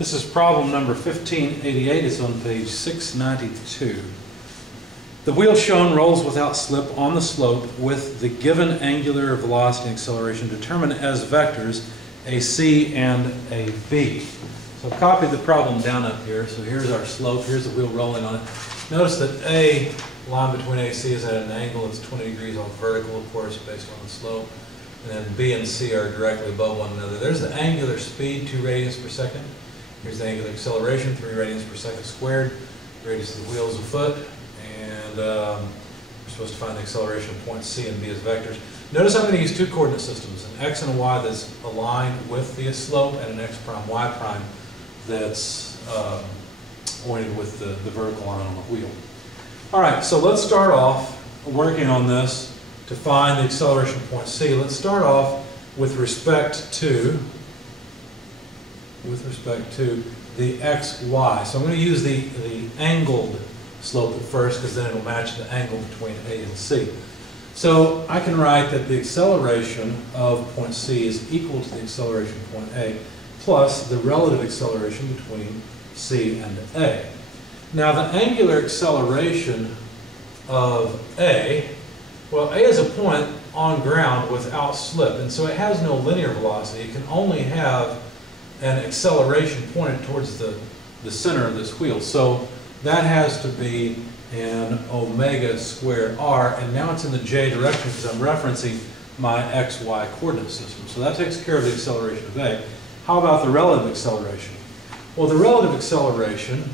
This is problem number 1588. It's on page 692. The wheel shown rolls without slip on the slope with the given angular velocity and acceleration determined as vectors AC and AB. So I've copied the problem down up here. So here's our slope. Here's the wheel rolling on it. Notice that A line between AC is at an angle. It's 20 degrees off vertical, of course, based on the slope. And then B and C are directly above one another. There's the angular speed, 2 radians per second. Here's the angular acceleration, 3 radians per second squared. Radius of the wheel is a foot. And we're supposed to find the acceleration of points C and B as vectors. Notice I'm going to use two coordinate systems, an x and a y that's aligned with the slope, and an x prime, y prime that's pointed with the vertical line on the wheel. All right, so let's start off working on this to find the acceleration of point C. Let's start off with respect to the x, y. So I'm going to use the angled slope at first because then it'll match the angle between A and C. So I can write that the acceleration of point C is equal to the acceleration of point A plus the relative acceleration between C and A. Now the angular acceleration of A, well, A is a point on ground without slip, and so it has no linear velocity. It can only have an acceleration pointed towards the center of this wheel. So that has to be an omega squared r, and now it's in the j direction because I'm referencing my xy coordinate system. So that takes care of the acceleration of A. How about the relative acceleration? Well, the relative acceleration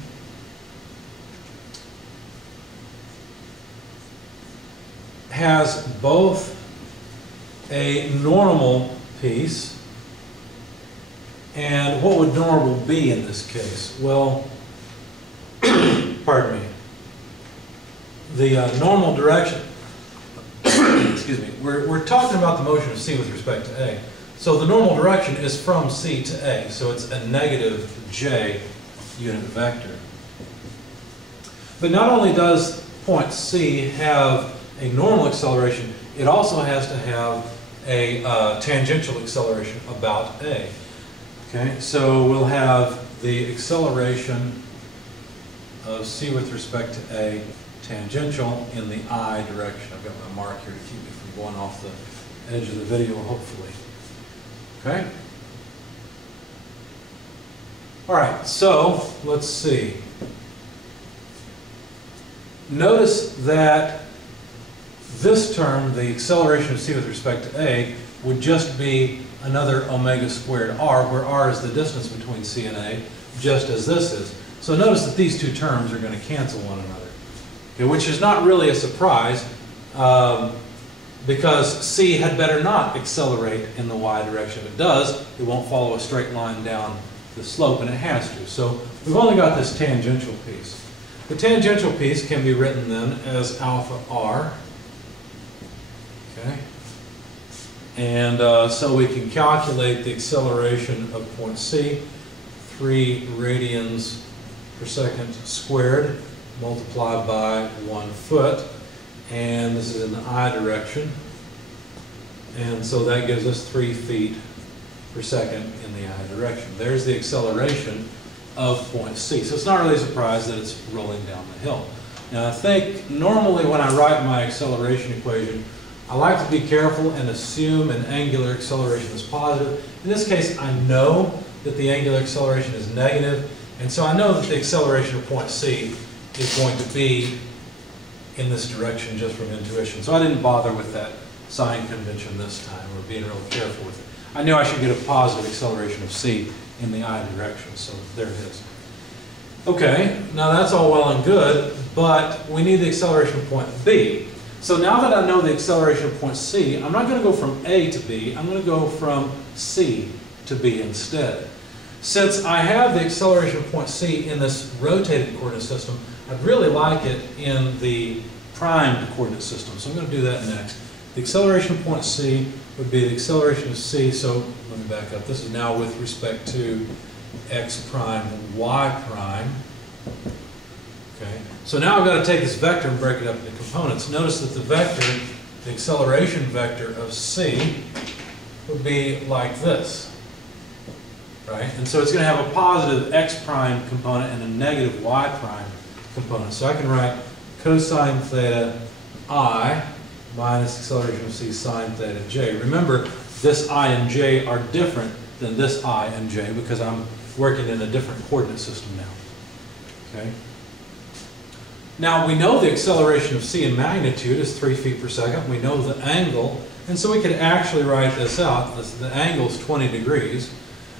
has both a normal piece, and what would normal be in this case? Well, pardon me. The normal direction, excuse me, we're talking about the motion of C with respect to A. So the normal direction is from C to A, so it's a negative j unit vector. But not only does point C have a normal acceleration, it also has to have a tangential acceleration about A. Okay, so we'll have the acceleration of C with respect to A tangential in the I direction. I've got my mark here to keep me from going off the edge of the video, hopefully. Okay? All right, so let's see. Notice that this term, the acceleration of C with respect to A, would just be another omega squared r, where r is the distance between C and A, just as this is. So notice that these two terms are going to cancel one another, okay, which is not really a surprise because C had better not accelerate in the y direction. If it does, it won't follow a straight line down the slope, and it has to. So we've only got this tangential piece. The tangential piece can be written then as alpha r. Okay. And so we can calculate the acceleration of point C, 3 radians per second squared multiplied by 1 foot, and this is in the I direction, and so that gives us 3 feet per second in the I direction. There's the acceleration of point C. So it's not really a surprise that it's rolling down the hill. Now I think normally when I write my acceleration equation, I like to be careful and assume an angular acceleration is positive. In this case, I know that the angular acceleration is negative, and so I know that the acceleration of point C is going to be in this direction just from intuition. So I didn't bother with that sign convention this time, or being real careful with it. I knew I should get a positive acceleration of C in the I direction, so there it is. Okay, now that's all well and good, but we need the acceleration of point B. So now that I know the acceleration of point C, I'm not going to go from A to B, I'm going to go from C to B instead. Since I have the acceleration of point C in this rotated coordinate system, I'd really like it in the primed coordinate system. So I'm going to do that next. The acceleration of point C would be the acceleration of C, so let me back up. This is now with respect to x prime and y prime. Okay. So now I've got to take this vector and break it up into components. Notice that the vector, the acceleration vector of C, would be like this. right? And so it's going to have a positive x prime component and a negative y prime component. So I can write cosine theta I minus acceleration of c sine theta j. Remember, this I and j are different than this I and j because I'm working in a different coordinate system now. Okay. Now we know the acceleration of c in magnitude is 3 feet per second. We know the angle, and so we could actually write this out. The angle is 20 degrees.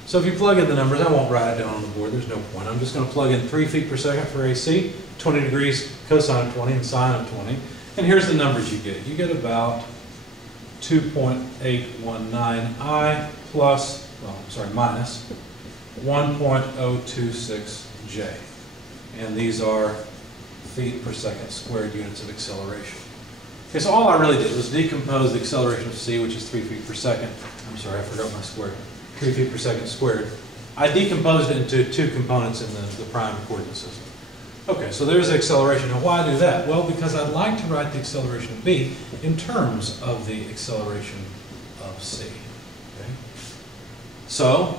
So if you plug in the numbers, I won't write it down on the board, there's no point. I'm just going to plug in 3 feet per second for AC, 20 degrees cosine of 20 and sine of 20. And here's the numbers you get. You get about 2.819I plus, well, I'm sorry, minus 1.026J. And these are feet per second squared units of acceleration. Okay, so all I really did was decompose the acceleration of c, which is 3 feet per second. I'm sorry, I forgot my square. 3 feet per second squared. I decomposed it into two components in the prime coordinate system. Okay, so there's the acceleration. Now why do that? Well, because I'd like to write the acceleration of b in terms of the acceleration of c. Okay? So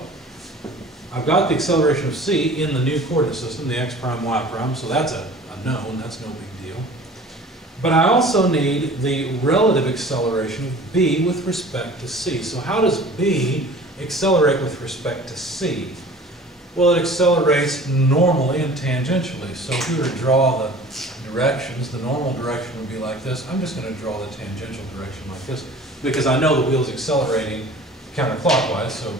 I've got the acceleration of c in the new coordinate system, the x prime, y prime, so that's a known, that's no big deal. But I also need the relative acceleration of b with respect to c. So how does b accelerate with respect to c? Well, it accelerates normally and tangentially. So if we were to draw the directions, the normal direction would be like this. I'm just going to draw the tangential direction like this because I know the wheel's accelerating counterclockwise, so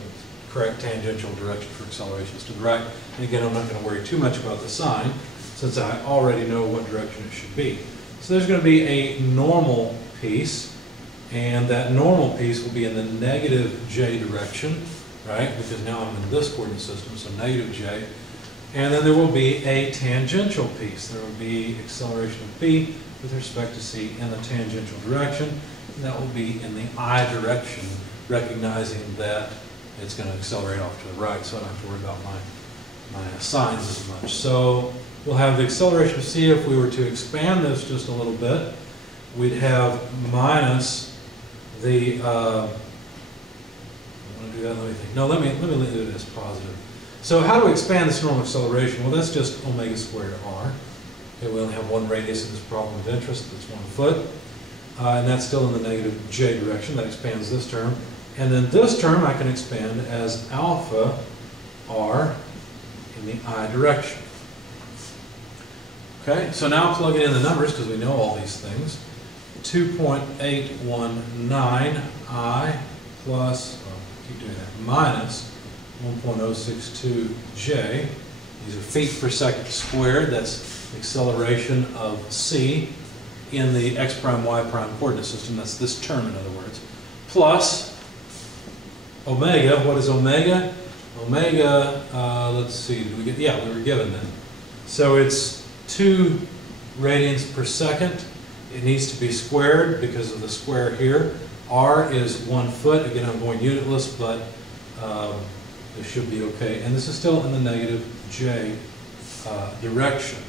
correct tangential direction for acceleration is to the right. And again, I'm not going to worry too much about the sign since I already know what direction it should be. So there's going to be a normal piece, and that normal piece will be in the negative j direction, right? Because now I'm in this coordinate system, so negative j. And then there will be a tangential piece. There will be acceleration of b with respect to c in the tangential direction, and that will be in the I direction, recognizing that it's going to accelerate off to the right, so I don't have to worry about my signs as much. So we'll have the acceleration of c. If we were to expand this just a little bit, we'd have minus the, I want to do that, let me think. No, let me do it as positive. So how do we expand this normal acceleration? Well, that's just omega squared r. Okay, we only have one radius in this problem of interest, that's 1 foot. And that's still in the negative j direction. That expands this term. And then this term I can expand as alpha r in the I direction. Okay, so now plugging in the numbers because we know all these things. 2.819I plus, well, keep doing that, minus 1.062J. These are feet per second squared. That's the acceleration of c in the x prime, y prime coordinate system. That's this term, in other words. Plus omega. What is omega? Omega, let's see, did we get, yeah, we were given that. So it's 2 radians per second. It needs to be squared because of the square here. R is 1 foot. Again, I'm going unitless, but it should be okay. And this is still in the negative j direction.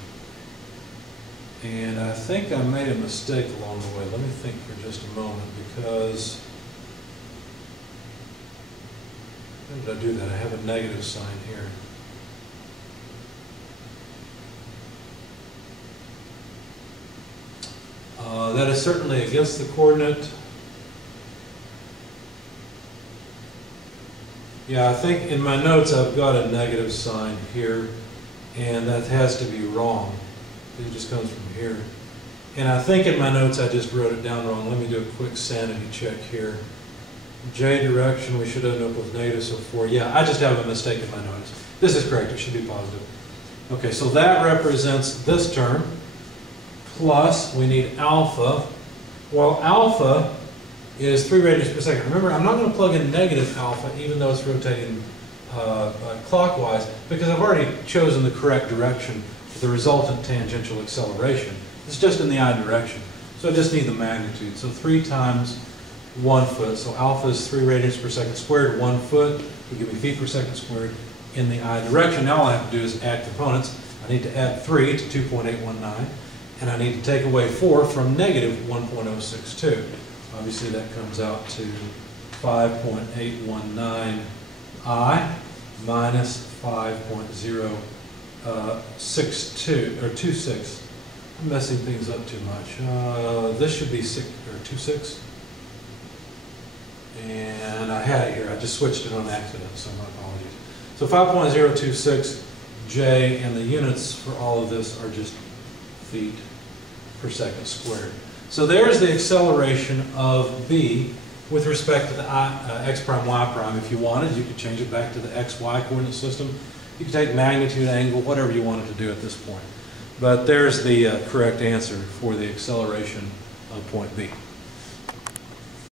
And I think I made a mistake along the way. Let me think for just a moment because, how did I do that? I have a negative sign here. That is certainly against the coordinate. Yeah, I think in my notes I've got a negative sign here, and that has to be wrong. It just comes from here. And I think in my notes I just wrote it down wrong. Let me do a quick sanity check here. J direction, we should end up with negative, so 4. Yeah, I just have a mistake in my notes. This is correct, it should be positive. Okay, so that represents this term. Plus, we need alpha. Well, alpha is 3 radians per second. Remember, I'm not going to plug in negative alpha, even though it's rotating clockwise, because I've already chosen the correct direction for the resultant tangential acceleration. It's just in the I direction. So I just need the magnitude. So 3 times 1 foot. So alpha is 3 radians per second squared, 1 foot. Will give me feet per second squared in the I direction. Now all I have to do is add components. I need to add 3 to 2.819. And I need to take away 4 from negative 1.062. Obviously that comes out to 5.819I minus 5.062 or 26. I'm messing things up too much. This should be 26. And I had it here. I just switched it on accident, so my apologies. So 5.026 J, and the units for all of this are just feet per second squared. So there's the acceleration of B with respect to the x prime, y prime. If you wanted, you could change it back to the x, y coordinate system. You could take magnitude, angle, whatever you wanted to do at this point. But there's the correct answer for the acceleration of point B.